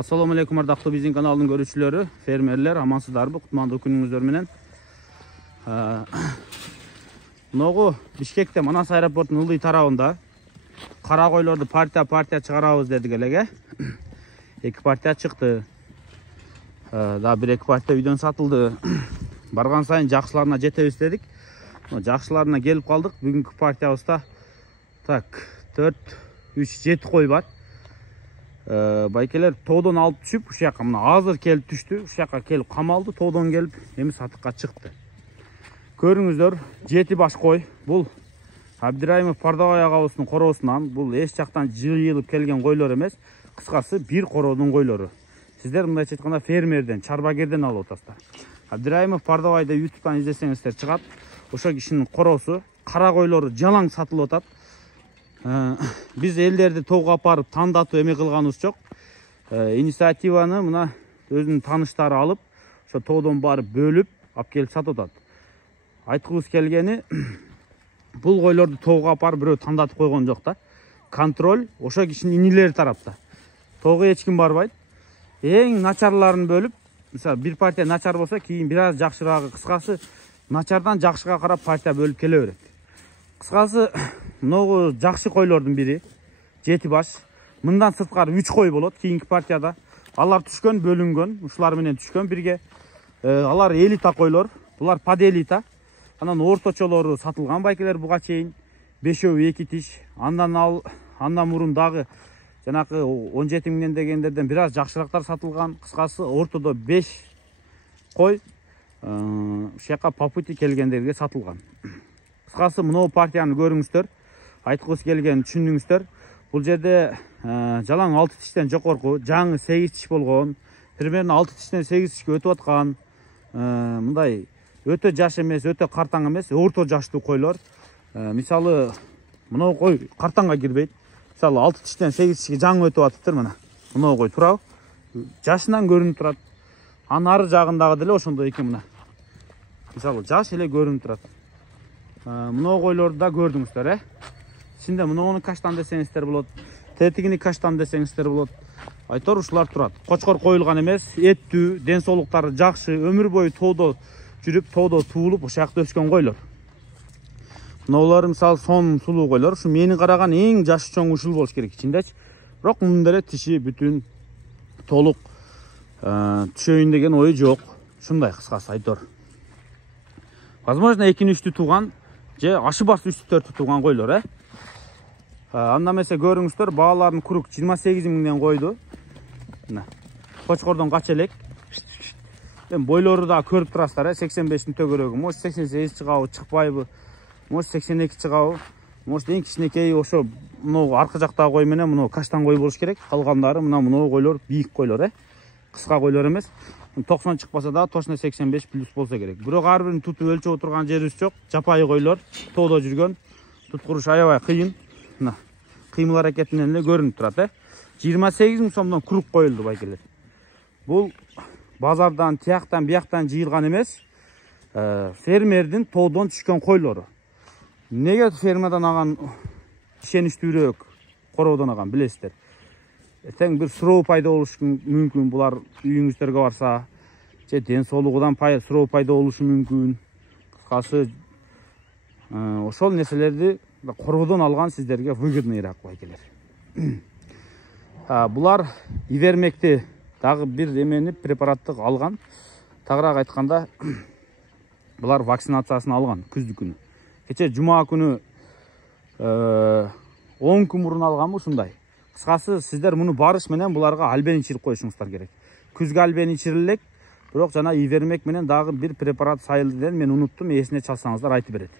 Assalamu alaikum ардактуу биздин каналдын көрүүчүлөрү, фермерлер, амансыздарбы? Кутмандуу күнүңүздөр менен. Ногу Бишкекте Манас аэропортунун ылдый тарабында кара койлорду партия чыгарабыз дедик элеге. 2 партия чыкты. Да 1-2 партия үйдөн сатылды. Барган сайын жакшыларына жетебиз дедик. Жакшыларына келип калдык. Бүгүнкү партиябызда так 4-3-7 кой бар. Байкелер тоодон алып түшүп, ушу жака мына азыр келип түштү. Ушу жака келип камалды, тоодон келип эми сатыкка чыкты. Көрүңүздөр, 7 баш кой. Бул Абдираимов Пардавай агабыздын короосунан, бул эч жактан жыйылып келген койлор эмес, кыскасы бир короодун койлору. Сиздер мындайча айтканда фермерден, чарбагерден алып атасыздар. Абдираимов Пардавайды YouTube'дан издесеңиздер чыгат. Ошо кишинин короосу, кара койлору жалаң сатылып атат. Биз элдерди тоого апарып тандатып эме кылганыбыз жок. Инициативаны мына өзүнүн тааныштары алып, ошо тоодон барып бөлүп, алып келип сатып атат. Айткыбыз келгени, бул койлорду тоого апарып бирөө тандатып койгон жок да. Контроль ошо кишинин инилери тарапта. Тоого эч ким барбайт. Эң начарларын бөлүп, мисалы бир партия начар болсо, кийин бир аз жакшыраагы, кыскасы начардан жакшыга карап партия бөлүп келе берет. Кыскасы могу жакшы койлордун бири 7 баш. Мындан сырткары 3 кой болот кийинки партияда. Алар түшкөн, бөлүнгөн, ушулар менен түшкөн бирге. Алар элита койлор. Булар паделита. Анан орточолору сатылган байкелер буга чейин 5-2 тиш. Андан мурун дагы жанакы 17 миңден дегендерден бир аз жакшырактар сатылган. Кыскасы ортодо 5 кой ушу жака по пути келгендерге сатылган. Кыскасы мынау партияны көрүңүздөр. Айткыбыз келген түшүндүңүздөр. Бул жерде жалаң 6 тиштен жокорку, жаңы 8 тиш болгон. Примерно 6 тиштен 8 тишке өтүп аткан. Мындай өтө жаш эмес, өтө картаң эмес, орто жаштуу койлор. Мисалы, мынау кой картаңга кирбейт. Мисалы 6 тиштен 8 тишке жаңы өтүп атыптыр мына. Мынау кой турабы? Жашынан көрүнүп турат. Анын ары жагындагы деле ошондой экен мына. Мисалы жаш эле көрүнүп турат. Мынау койлорду да көрдүңүздөр, Ичинде мынауну каштан десеңиздер болот. Тетигини каштан десеңиздер болот. Айтор ушулар турат. Кочкор коюлган эмес, эттүү, ден соолуктары жакшы, өмүр бою тоодо жүрүп, тоодо туулуп, ошол жакта өскөн койлор. Мынаулар мисалы сонун сулуу койлор. Ушу менин караган эң жашы чоң ушул болуш керек ичиндечи. Бирок мунун деле тиши бүтүн толук түшөйүн деген ою жок. Ушундай кыскасы айтор. Возможно, 2-3 тууган же ашыбас 3-4 тууган койлор, Анда эмесе көрүңүздөр, бааларын курук 28 миңден койду. Мына. Кочкордон кача элек. Эми бойлору да көрүп турасыздар, 85-тин төгөрөгү. Может 88 чыгабы, чыкпайбы? Может 82 чыгабы? Может эң кичинекей ошо мынау аркы жактагы кой менен мынау каштан кой болуш керек. Калгандары мынау койлор бийик койлор, Кыска койлор эмес. 90 чыкпаса да точно 85 плюс болсо керек. Бирок ар бирин тутуп өлчөп отурган жерибиз жок. Жапайы койлор, тоодо жүргөн, туткуруш аябай кыйын. Мына кыймыл аракети менен эле көрүнүп турат, 28 миң сомдон курук коюлду байкелер. Бул базардан, тияктан, бияктан жыйылган эмес, фермердин тоодон түшкөн койлору. Неге фермадан алган ишеничтүүрөөк короодон алган билесиздер? Эртең бир суроо пайда болушу мүмкүн, булар үйүңүздөргө барса, же ден соолугудан суроо пайда болушу мүмкүн. Кыскасы ошол нерселерди короодон алган сиздерге выгодныйраак байкелер. Булар ивермекти дагы бир эмени препараттык алган. Тагыраак айтканда, булар вакцинациясын алган күздү күнү. Кече жума күнү 10 күн мурун алганбы ушундай. Кыскасы сиздер муну барыш менен буларга альбен ичирип коюшуңуздар керек. Күзгө альбен ичирилек, бирок жана ивермек менен дагы бир препарат сайылды дедим, мен унуттум, эсине чалсаңыздар айтып берет.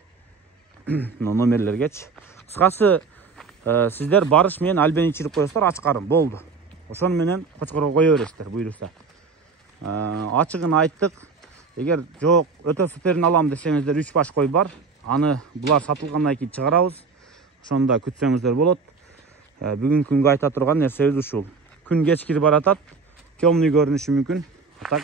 Номерлергечи. Кыскасы сиздер барыш менен альбен ичирип коесуздар, ач карым болду. Ошону менен кочкорго кое бересиздер, буйруса. Ачыгын айттык. Эгер жок, өтө суперин алам десеңиздер 3 баш кой бар. Аны булар сатылгандан кийин чыгарабыз. Ошону да күтсөңүздөр болот. Бүгүнкү күнгө айта турган нерсебиз ушул. Күн кечкирип баратат, темный көрүнүшү мүмкүн. Так,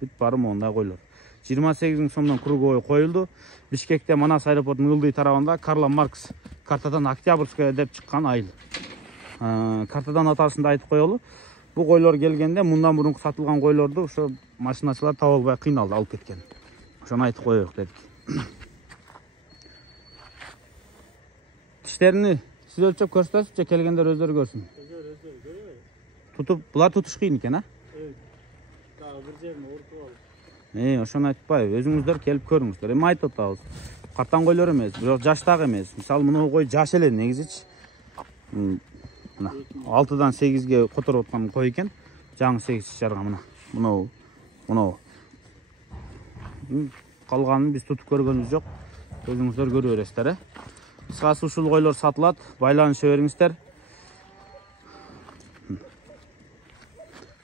бүт бары мондай койлор. 28 миң сомдон круговой коюлду. Бишкекте Манас аэропортунун ылдый тарабында Карла Маркс картадан Октябрьская деп чыккан айыл. Картадан атасын да айтып коелу. Бу койлор келгенде мындан мурунку сатылган койлорду ошо машиначылар таба албай кыйналды, алып кеткен. Ошону айтып коелук дедик. Тиштерини сиз өлчөп көрсөтөсүзчү, келгендер өздөрү көрсүн. Тутуп, булар тутуш кыйын экен, а? Bir жерин ортуп алып. Ошону айтпайбы, өзүңүздөр келип көрүңүздөр. Эми айтып атабыз. Каттан койлор эмес, бирок жаштагы эмес. Мисалы, мына кой жаш эле негизичи. Мына 6-дан 8ге которуп аткан кой экен. Жаңы 8 жарга мына. Мына. Калганын биз тутуп көргөнүбүз жок. Өзүңүздөр көрө бересиздер, Кыскасы ушул койлор сатылат, байланыша бериңиздер.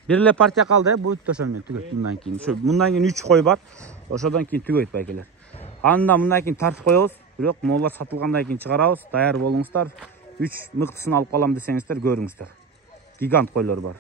Бир эле партия калды, бүттү ошону менен түгөйт мындан кийин. Мындан кийин 3 кой бар. Ошодон кийин түгөйт байкелер. Анда мындан кийин тартып коебуз, бирок могулар сатылгандан кийин чыгарабыз. Даяр болуңуздар. 3 мыктысын алып калам десеңиздер, көрүңүздөр. Гигант койлор бар.